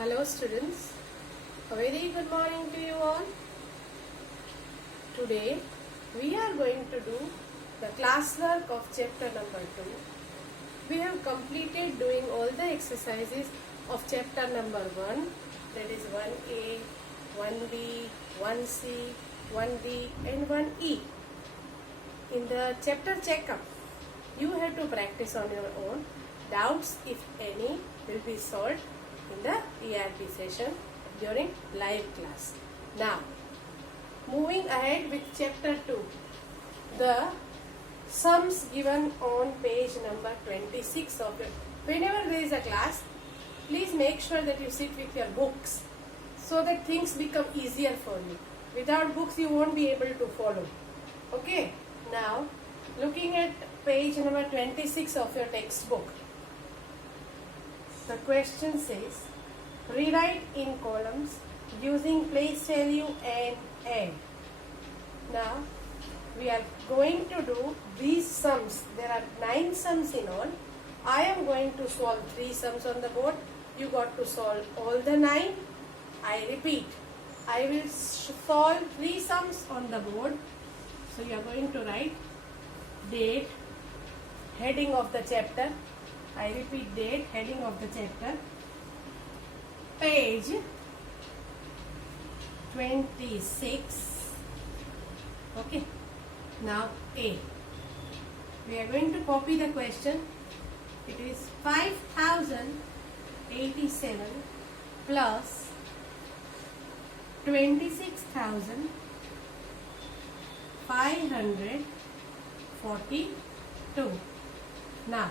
Hello students, a very good morning to you all. Today we are going to do the classwork of chapter number 2. We have completed doing all the exercises of chapter number 1, that is 1A, 1B, 1C, 1D and 1E. In the chapter checkup, you have to practice on your own. Doubts, if any, will be solved in the ERP session during live class. Now, moving ahead with chapter 2, the sums given on page number 26 of it. Whenever there is a class, please make sure that you sit with your books so that things become easier for you. Without books, you won't be able to follow. Okay, now looking at page number 26 of your textbook. The question says, rewrite in columns using place value and add. Now, we are going to do these sums. There are 9 sums in all. I am going to solve 3 sums on the board. You got to solve all the 9. I repeat, I will solve 3 sums on the board. So, you are going to write date, heading of the chapter. I repeat, date, heading of the chapter, page 26. Okay. Now A. We are going to copy the question. It is 5087 plus 26,542. Now,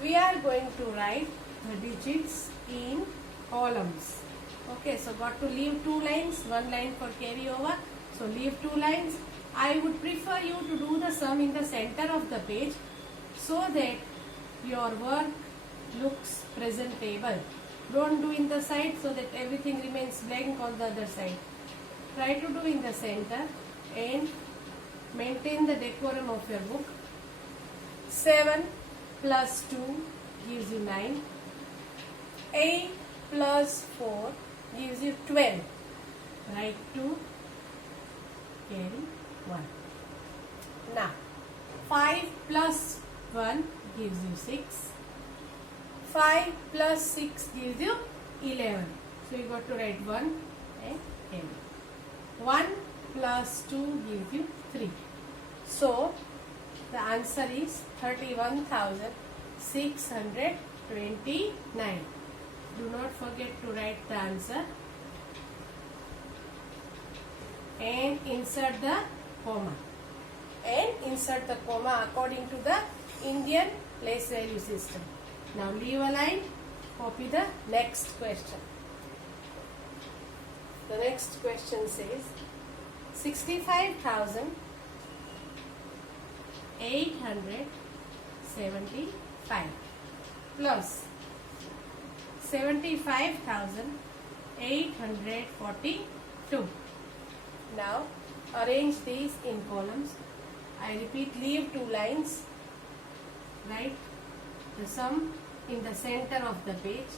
we are going to write the digits in columns. Okay, so got to leave 2 lines, 1 line for carryover. So leave 2 lines. I would prefer you to do the sum in the center of the page so that your work looks presentable. Don't do in the side so that everything remains blank on the other side. Try to do in the center and maintain the decorum of your book. 7 plus 2 gives you 9. 8 plus 4 gives you 12. Write 2, carry 1. Now, 5 plus 1 gives you 6. 5 plus 6 gives you 11. So, you got to write 1 and carry. 1 plus 2 gives you 3. So, the answer is 31,629. Do not forget to write the answer and insert the comma. And insert the comma according to the Indian place value system. Now leave a line, copy the next question. The next question says 65,875 plus 75,842. Now arrange these in columns. I repeat, leave 2 lines. Write the sum in the center of the page.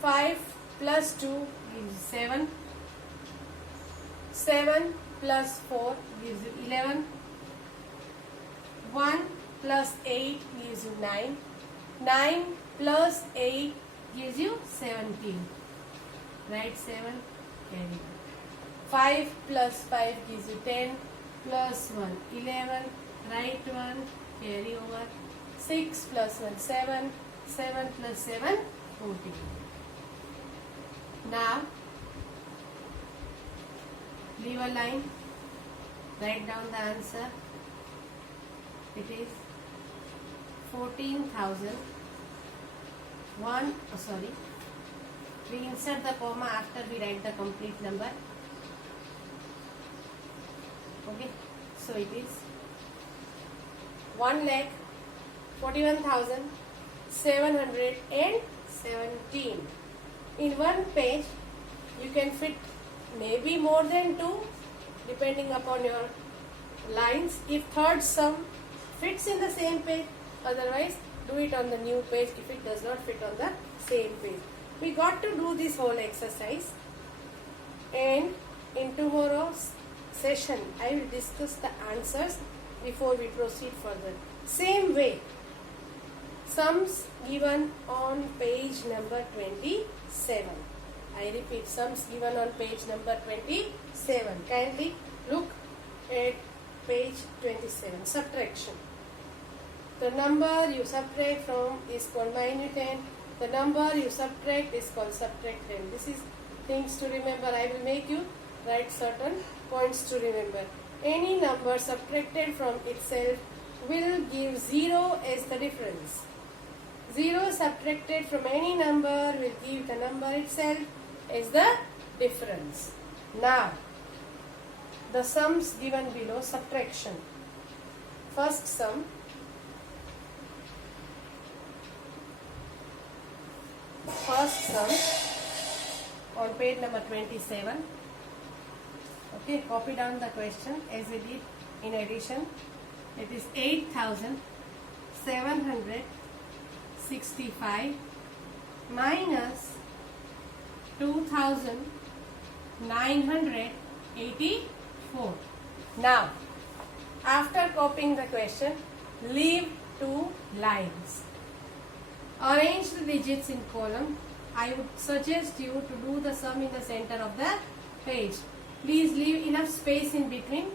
Five plus 2 gives 7. 7 plus 4 gives you 11. 1 plus 8 gives you 9. 9 plus 8 gives you 17. Write 7, carry 1. 5 plus 5 gives you 10. Plus 1, 11. Write 1, carry over. 6 plus 1, 7. 7 plus 7, 14. Now, leave a line, write down the answer. It is 14,000. We insert the comma after we write the complete number. Okay, so it is 1,41,717. In one page, you can fit maybe more than 2 depending upon your lines. If third sum fits in the same page, otherwise do it on the new page if it does not fit on the same page. We got to do this whole exercise, and in tomorrow's session I will discuss the answers before we proceed further. Same way, sums given on page number 27. I repeat, sums given on page number 27. Kindly look at page 27. Subtraction. The number you subtract from is called minuend. The number you subtract is called subtractand. This is things to remember. I will make you write certain points to remember. Any number subtracted from itself will give 0 as the difference. 0 subtracted from any number will give the number itself as the difference. Now, the sums given below, subtraction. First sum. First sum on page number 27. Okay, copy down the question as we did in addition. It is 8,765 minus 2,984. Now, after copying the question, leave 2 lines. Arrange the digits in column. I would suggest you to do the sum in the center of the page. Please leave enough space in between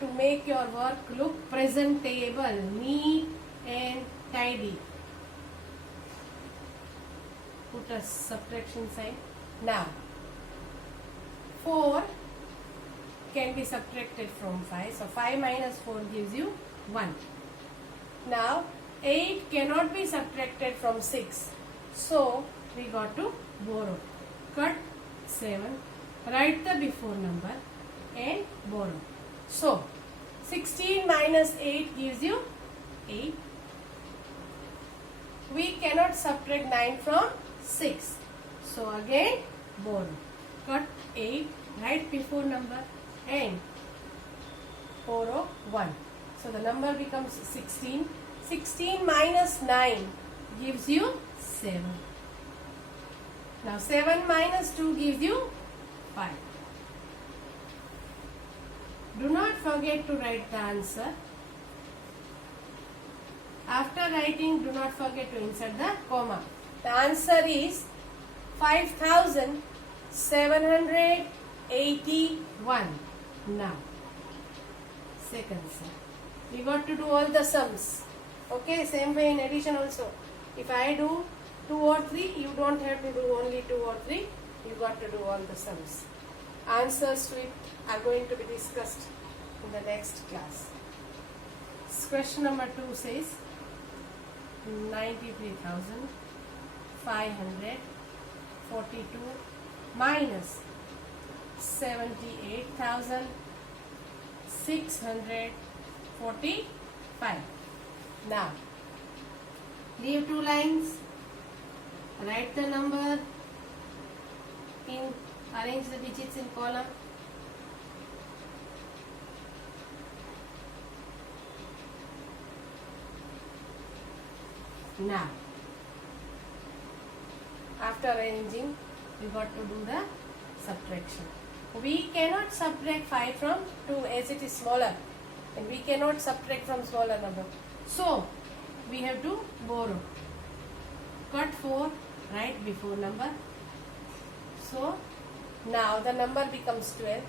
to make your work look presentable, neat and tidy. Put a subtraction sign. Now, 4 can be subtracted from 5. So 5 minus 4 gives you 1. Now, 8 cannot be subtracted from 6. So, we got to borrow. Cut 7. Write the before number and borrow. So, 16 minus 8 gives you 8. We cannot subtract 9 from 6. So, again borrow. Cut 8. Write before number and borrow 1. So, the number becomes 16. 16 minus 9 gives you 7. Now 7 minus 2 gives you 5. Do not forget to write the answer. After writing, do not forget to insert the comma. The answer is 5,781. Now, second sum. We got to do all the sums. Okay, same way in addition also. If I do 2 or 3, you don't have to do only 2 or 3. You got to do all the sums. Answers to it are going to be discussed in the next class. Question number 2 says 93,542 minus 78,645. Now, leave 2 lines, write the number, arrange the digits in column. Now, after arranging, we got to do the subtraction. We cannot subtract 5 from 2 as it is smaller, and we cannot subtract from smaller number. So, we have to borrow. Cut 4, write before number. So, now the number becomes 12.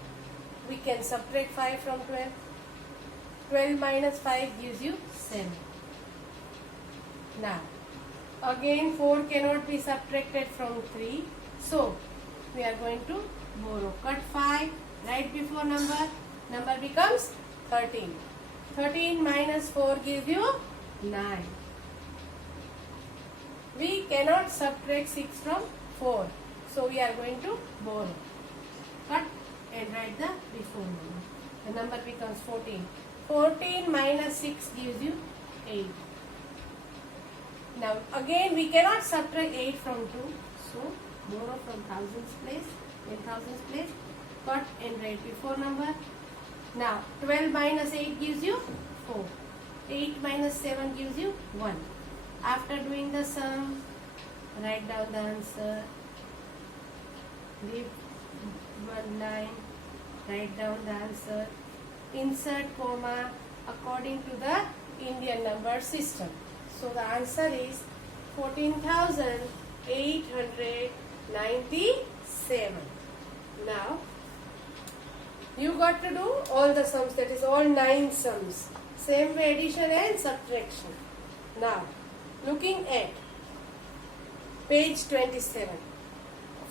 We can subtract 5 from 12. 12 minus 5 gives you 7. Now, again 4 cannot be subtracted from 3. So, we are going to borrow. Cut 5, write before number. Number becomes 13. 13 minus 4 gives you 9. We cannot subtract 6 from 4. So, we are going to borrow. Cut and write the before number. The number becomes 14. 14 minus 6 gives you 8. Now, again we cannot subtract 8 from 2. So, borrow from thousands place, in thousands place. cut and write before number. Now 12 minus 8 gives you 4. 8 minus 7 gives you 1. After doing the sum, write down the answer. Leave one line, write down the answer. Insert comma according to the Indian number system. So the answer is 14,897. Now you got to do all the sums, that is all 9 sums. Same way addition and subtraction. Now looking at page 27.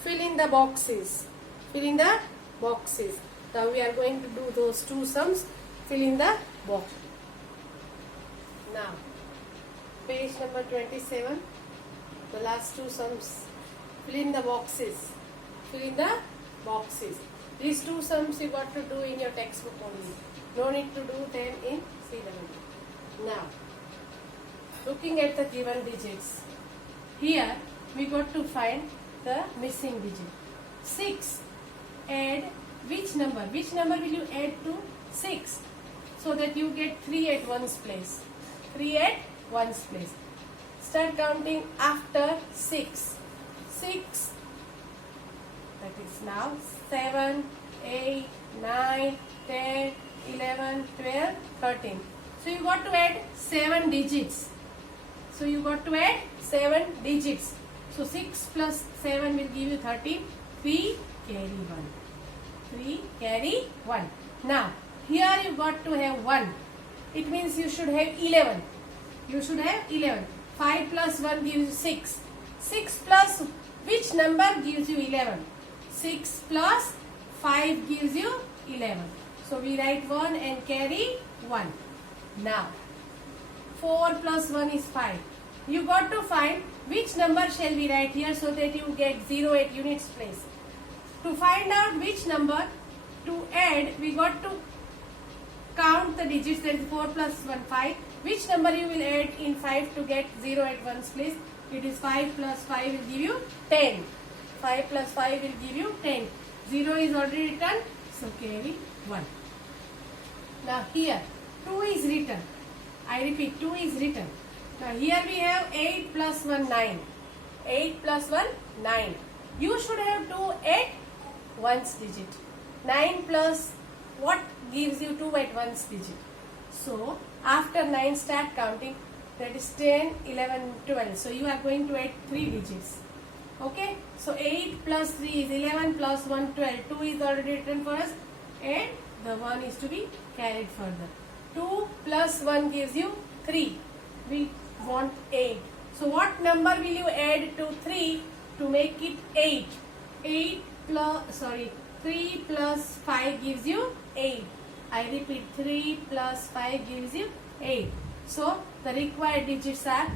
Fill in the boxes. Fill in the boxes. Now we are going to do those 2 sums. Fill in the box. Now page number 27. The last 2 sums. Fill in the boxes. Fill in the boxes. These 2 sums you got to do in your textbook only. No need to do them in CWT. Now, looking at the given digits. Here we got to find the missing digit. 6. Add which number? Which number will you add to 6? So that you get 3 at one's place. 3 at one's place. Start counting after 6. 6. That is now 7, 8, 9, 10, 11, 12, 13. So you got to add 7 digits. So you got to add 7 digits. So 6 plus 7 will give you 13. 3 carry 1. 3 carry 1. Now here you got to have 1. It means you should have 11. You should have 11. 5 plus 1 gives you 6. 6 plus which number gives you 11? 6 plus 5 gives you 11. So we write 1 and carry 1. Now 4 plus 1 is 5. You got to find which number shall we write here so that you get 0 at units place. To find out which number to add, we got to count the digits. That is 4 plus 1, 5. Which number you will add in 5 to get 0 at one's place? It is 5 plus 5 will give you 10. 5 plus 5 will give you 10. 0 is already written, so carry 1. Now here 2 is written. I repeat, 2 is written. Now here we have 8 plus 1, 9. 8 plus 1, 9. You should have 2 at one's digit. 9 plus what gives you 2 at one's digit? So after 9 start counting. That is 10, 11, 12. So you are going to add 3 digits. Okay. So 8 plus 3 is 11 plus 1, 12. 2 is already written for us. And the 1 is to be carried further. 2 plus 1 gives you 3. We want 8. So what number will you add to 3 to make it 8? 3 plus 5 gives you 8. I repeat, 3 plus 5 gives you 8. So the required digits are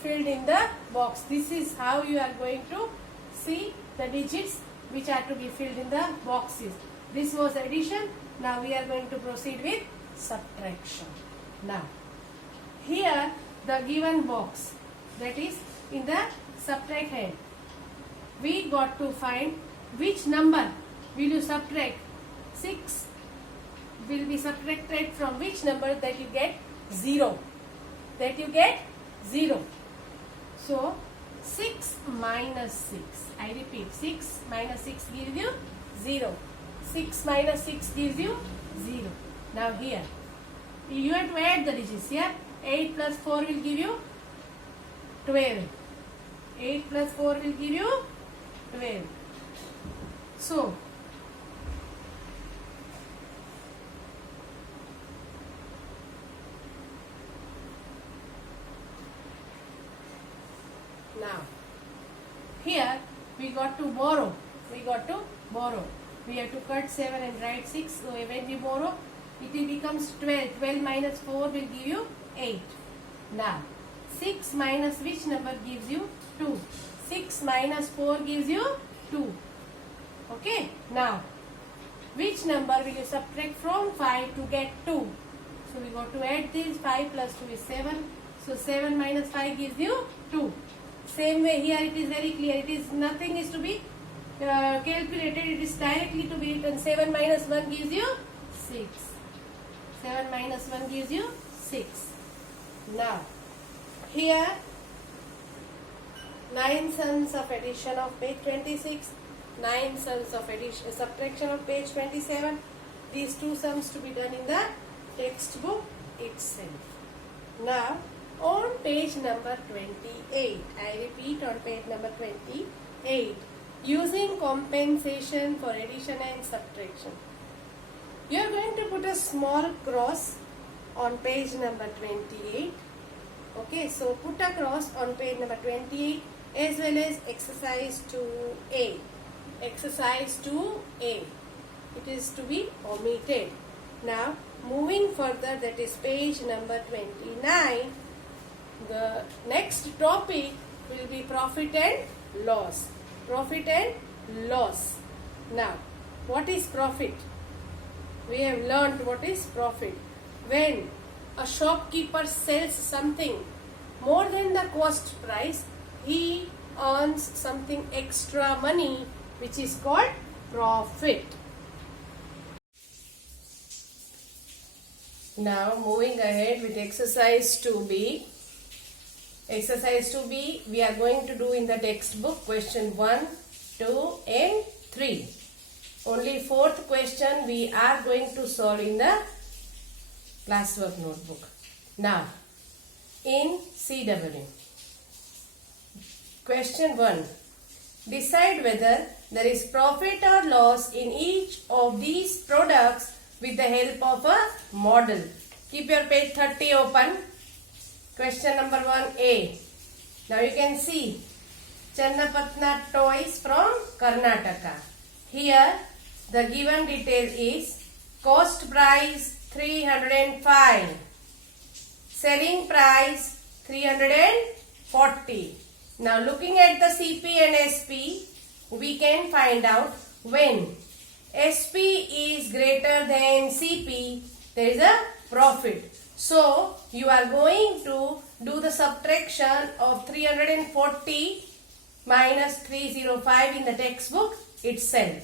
filled in the box. This is how you are going to see the digits which are to be filled in the boxes. This was addition. Now we are going to proceed with subtraction. Now here the given box, that is in the subtract head, we got to find which number will you subtract. 6 will be subtracted from which number that you get 0. That you get 0. So 6 minus 6. I repeat, 6 minus 6 gives you 0. 6 minus 6 gives you 0. Now here you have to add the digits here. 8 plus 4 will give you 12. 8 plus 4 will give you 12. So now here we got to borrow. We have to cut 7 and write 6. So when we borrow, it becomes 12. 12 minus 4 will give you 8. Now 6 minus which number gives you 2? 6 minus 4 gives you 2. Okay. Now which number will you subtract from 5 to get 2? So we got to add this. 5 plus 2 is 7. So 7 minus 5 gives you 2. Same way here it is very clear. It is nothing is to be calculated, it is directly to be written 7 minus 1 gives you 6. 7 minus 1 gives you 6. Now, here 9 sums of addition of page 26, 9 sums of addition, subtraction of page 27. These two sums to be done in the textbook itself. Now, on page number 28, I repeat, on page number 28, using compensation for addition and subtraction. You are going to put a small cross on page number 28. Okay, so put a cross on page number 28 as well as exercise 2A. Exercise 2A. It is to be omitted. Now, moving further, that is page number 29. The next topic will be profit and loss. Profit and loss. Now, what is profit? We have learned what is profit. When a shopkeeper sells something more than the cost price, he earns something extra money, which is called profit. Now, moving ahead with exercise 2B. Exercise 2B, we are going to do in the textbook question 1, 2 and 3. Only fourth question we are going to solve in the classwork notebook. Now, in CW. Question 1. Decide whether there is profit or loss in each of these products with the help of a model. Keep your page 30 open. Question number 1A. Now you can see Channapatna toys from Karnataka. Here the given detail is cost price 305, selling price 340. Now looking at the CP and SP, we can find out when SP is greater than CP, there is a profit. So you are going to do the subtraction of 340 minus 305 in the textbook itself.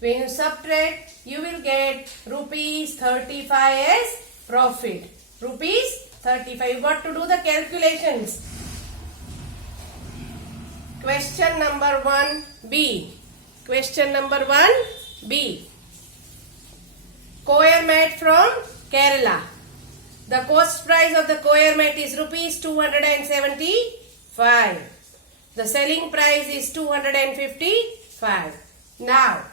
When you subtract, you will get rupees 35 as profit. Rupees 35. You got to do the calculations. Question number 1B. Question number 1B. Coir mat from Kerala. The cost price of the coir mat is rupees 275. The selling price is 255. Now,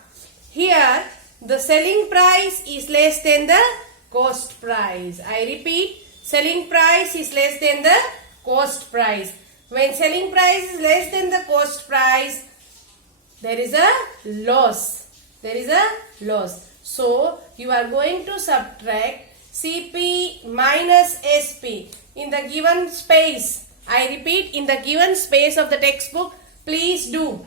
here the selling price is less than the cost price. I repeat, selling price is less than the cost price. When selling price is less than the cost price, there is a loss. There is a loss. So, you are going to subtract CP minus SP in the given space. I repeat, in the given space of the textbook, please do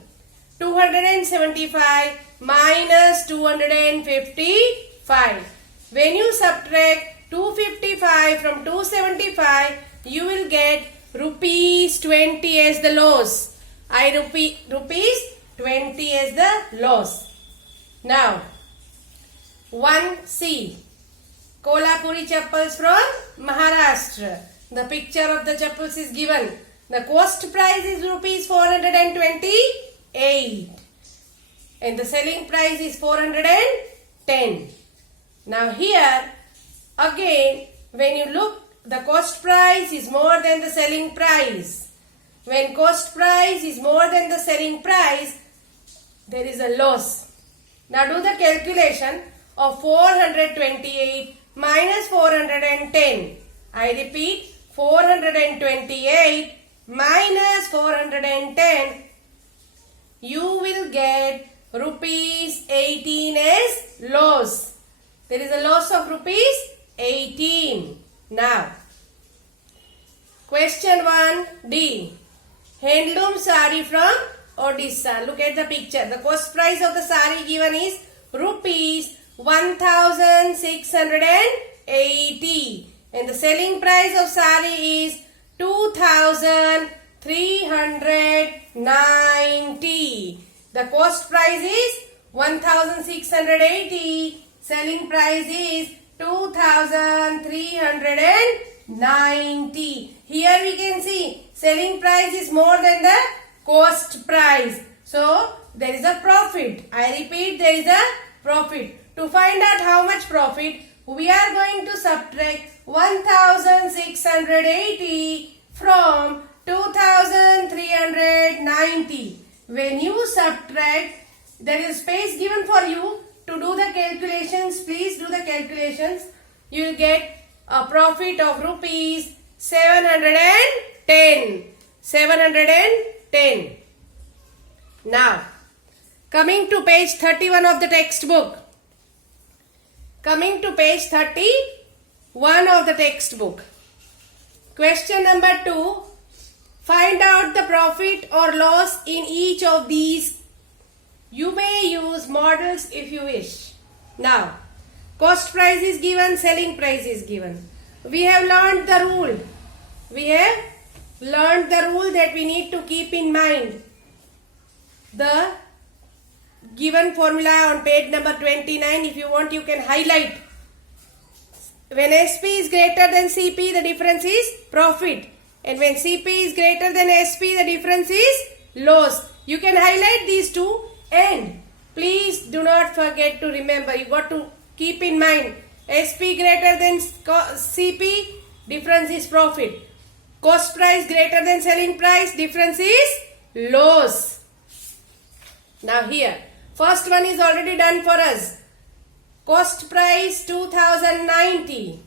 275 minus 255. When you subtract 255 from 275, you will get rupees 20 as the loss. I repeat, rupees 20 as the loss. Now, 1C. Kolhapuri chappals from Maharashtra. The picture of the chappals is given. The cost price is rupees 428 and the selling price is 410. Now here again, when you look, the cost price is more than the selling price. When cost price is more than the selling price, there is a loss. Now do the calculation of 428 minus 410. I repeat, 428 minus 410. You will get rupees 18 as loss. There is a loss of rupees 18. Now, question 1D. Handloom sari from Odisha. Look at the picture. The cost price of the sari given is rupees 1680 and the selling price of sari is 2390. The cost price is 1680. Selling price is 2390. Here we can see selling price is more than the cost price. So there is a profit. I repeat, there is a profit. To find out how much profit, we are going to subtract 1680 from 2390. When you subtract, there is space given for you to do the calculations. Please do the calculations. You will get a profit of rupees 710. 710. Now, coming to page 31 of the textbook. Coming to page 31 of the textbook. Question number 2. Find out the profit or loss in each of these. You may use models if you wish. Now, cost price is given, selling price is given. We have learned the rule. We have learned the rule that we need to keep in mind. The given formula on page number 29. If you want, you can highlight. When SP is greater than CP, the difference is profit. And when CP is greater than SP, the difference is loss. You can highlight these two. And please do not forget to remember, you got to keep in mind, SP greater than CP, difference is profit. Cost price greater than selling price, difference is loss. Now here, first one is already done for us. Cost price 2090,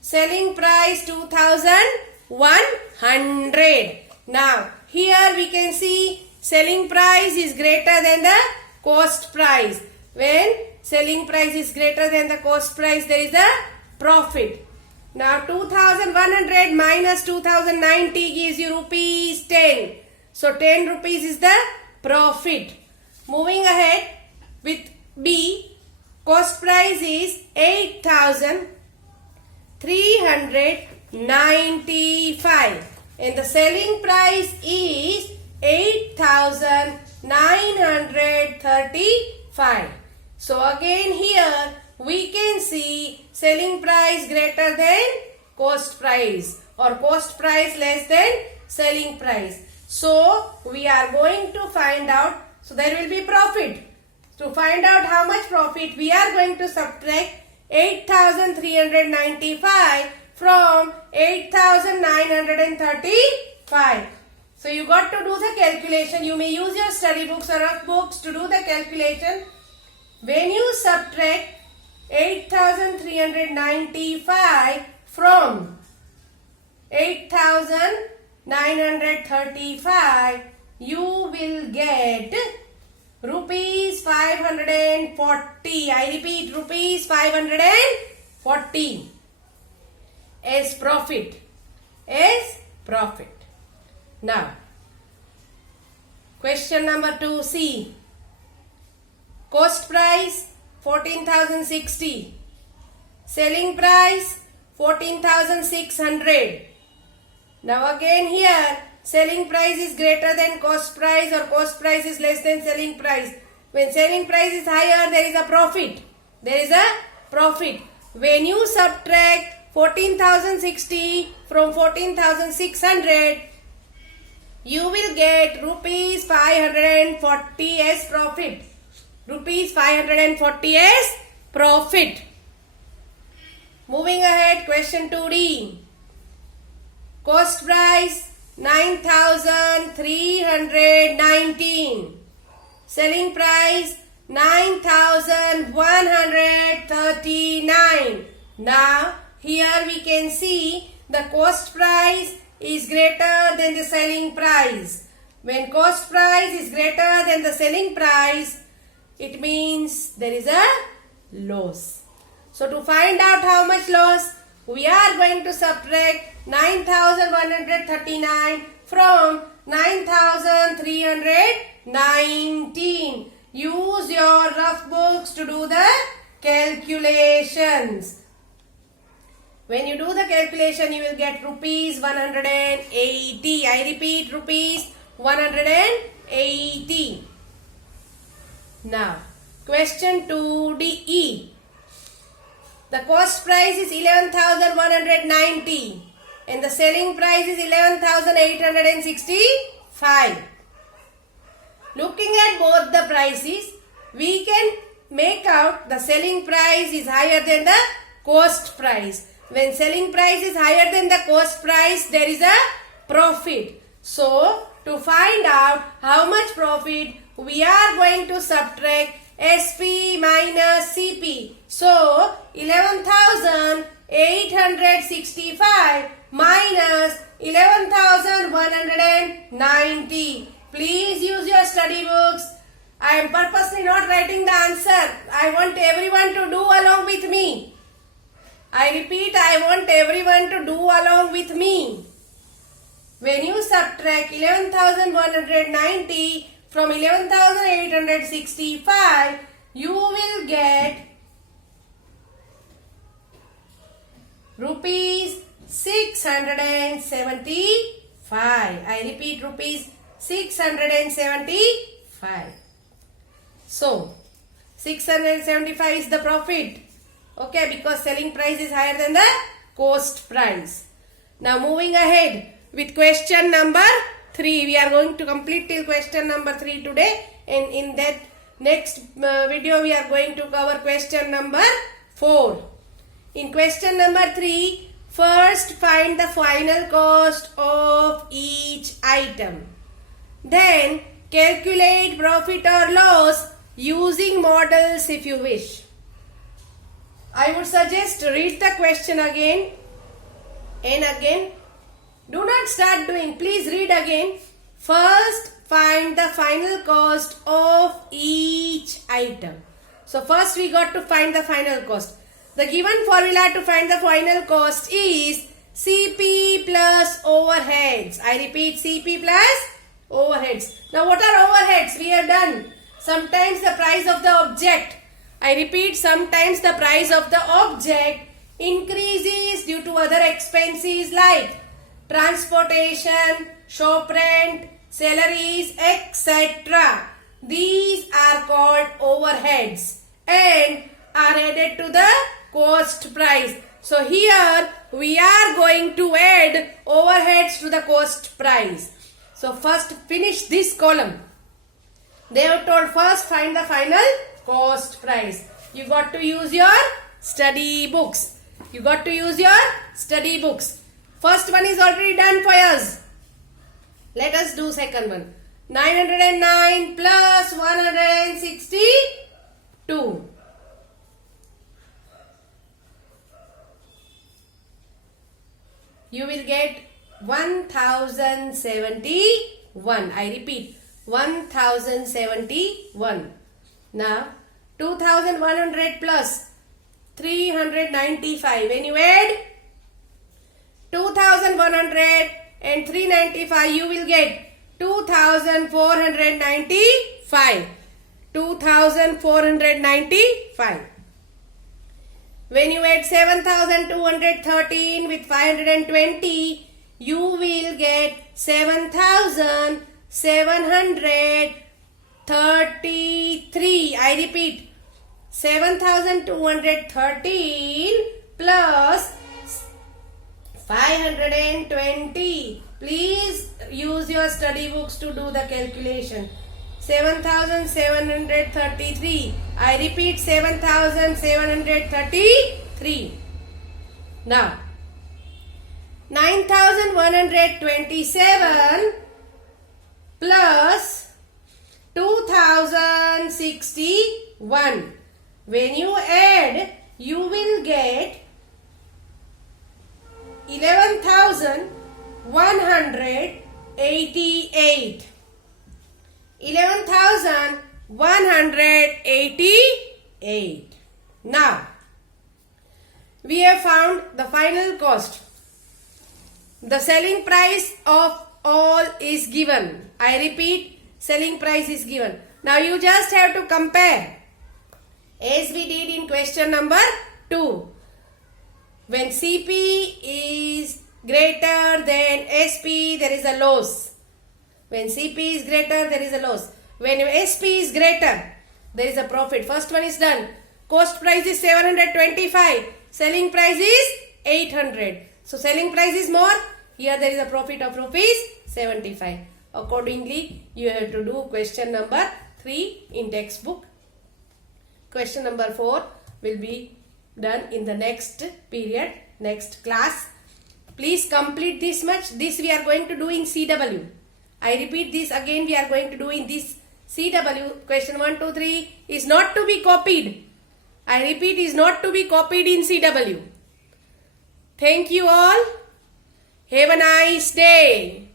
selling price 2100. Now here we can see selling price is greater than the cost price. When selling price is greater than the cost price, there is a profit. Now 2100 minus 2090 gives you rupees 10. So 10 rupees is the profit. Moving ahead with B, cost price is 8395 and the selling price is 8935. So again here we can see selling price greater than cost price or cost price less than selling price. So we are going to find out, so there will be profit. To find out how much profit, we are going to subtract 8395 from 8935. So you got to do the calculation. You may use your study books or rough books to do the calculation. When you subtract 8395 from 8935, you will get rupees 540. I repeat, rupees 540 as profit. As profit. Now, question number 2C. Cost price 14,060. Selling price 14,600. Now again here, selling price is greater than cost price or cost price is less than selling price. When selling price is higher, there is a profit. There is a profit. When you subtract 14,060 from 14,600, you will get rupees 540 as profit. Rupees 540 as profit. Moving ahead, question 2D. Cost price 9,319. Selling price 9,139. Now here we can see the cost price is greater than the selling price. When cost price is greater than the selling price, it means there is a loss. So to find out how much loss, we are going to subtract 9,139 from 9,319. Use your rough books to do the calculations. When you do the calculation, you will get rupees 180. I repeat, rupees 180. Now, question 2DE. The cost price is 11,190 and the selling price is 11,865. Looking at both the prices, we can make out the selling price is higher than the cost price. When selling price is higher than the cost price, there is a profit. So, to find out how much profit, we are going to subtract SP minus CP. So, 11,865 minus 11,190. Please use your study books. I am purposely not writing the answer. I want everyone to do along with me. I repeat, I want everyone to do along with me. When you subtract 11,190 from 11,865, you will get rupees 675. I repeat, rupees 675. So, 675 is the profit. Okay, because selling price is higher than the cost price. Now, moving ahead with question number 3. We are going to complete till question number 3 today. And in that next video, we are going to cover question number 4. In question number 3, first find the final cost of each item. Then calculate profit or loss using models if you wish. I would suggest read the question again and again. Do not start doing. Please read again. First, find the final cost of each item. So, first we got to find the final cost. The given formula to find the final cost is CP plus overheads. I repeat, CP plus overheads. Now, what are overheads? We have done. Sometimes the price of the object. I repeat, sometimes the price of the object increases due to other expenses like transportation, shop rent, salaries, etc. These are called overheads and are added to the cost price. So here we are going to add overheads to the cost price. So first finish this column. They have told first find the final cost price. You got to use your study books. You got to use your study books. First one is already done for us. Let us do second one. 909 plus 162. You will get 1071. I repeat, 1071. Now, 2100 plus 395. When you add 2100 and 395, you will get 2495. 2495. When you add 7213 with 520, you will get 7733. I repeat, 7213 plus 520. Please use your study books to do the calculation. 7733. I repeat, 7733. Now, 9127 plus 2061. When you add, you will get 11,188. 11,188. Now, we have found the final cost. The selling price of all is given. I repeat, selling price is given. Now, you just have to compare as we did in question number 2. When CP is greater than SP, there is a loss. When CP is greater, there is a loss. When SP is greater, there is a profit. First one is done. Cost price is 725. Selling price is 800. So selling price is more. Here there is a profit of rupees 75. Accordingly, you have to do question number 3 in textbook. Question number 4 will be done in the next period, next class. Please complete this much. This we are going to do in CW. I repeat this again, we are going to do in this CW. Question 1, 2, 3 is not to be copied. I repeat, is not to be copied in CW. Thank you all. Have a nice day.